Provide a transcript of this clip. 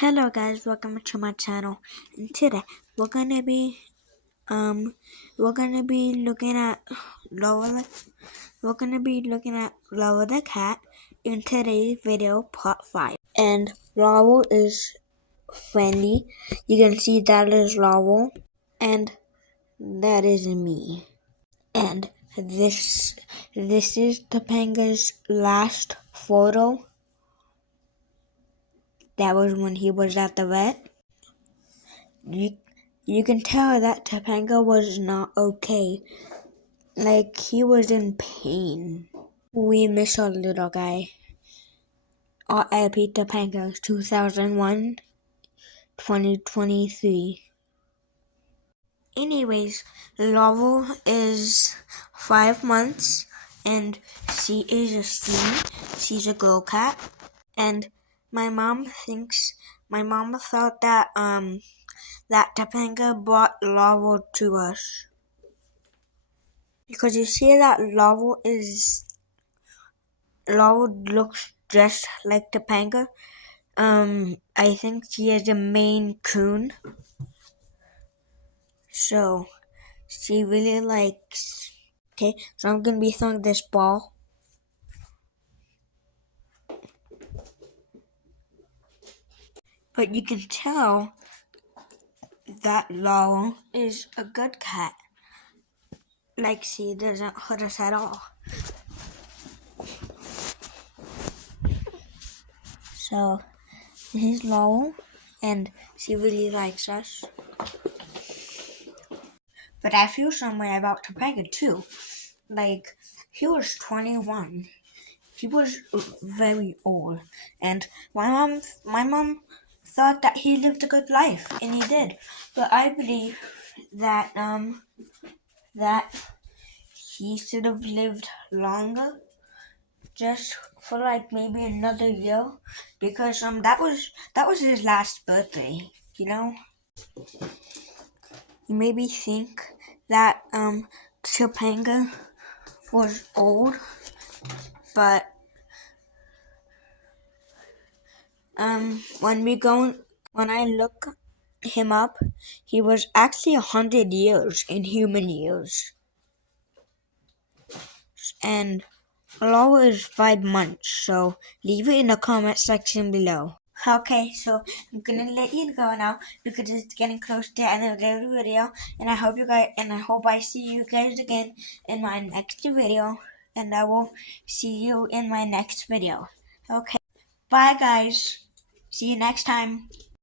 Hello guys, welcome to my channel. And today we're gonna be looking at Laurel. We're gonna be looking at Laurel the cat in today's video, part 5. And Laurel is friendly. You can see that is Laurel, and that is me. And this is Topanga's last photo. That was when he was at the vet. You can tell that Topanga was not okay. Like, he was in pain. We miss our little guy. R.I.P. Topanga, 2001, 2023. Anyways, Laurel is 5 months, and she is a student. She's a girl cat. And my mom thought that, that Topanga brought Laurel to us. Because you see that Laurel looks just like Topanga. I think she is a Maine Coon. So, she really likes... Okay, so I'm going to be throwing this ball. But you can tell that Laurel is a good cat. Like, she doesn't hurt us at all. So, this is Laurel, and she really likes us. But I feel some way about Topanga too. Like, he was 21. He was very old. And my mom thought that he lived a good life, and he did. But I believe that that he should have lived longer, just for like maybe another year, because that was his last birthday, you know? You maybe think that Topanga was old, but when I look him up, he was actually 100 years in human years. And Laurel is 5 months, so leave it in the comment section below. Okay, so I'm gonna let you go now because it's getting close to the end of the video, and I hope I see you guys again in my next video, and I will see you in my next video. Okay, bye guys. See you next time.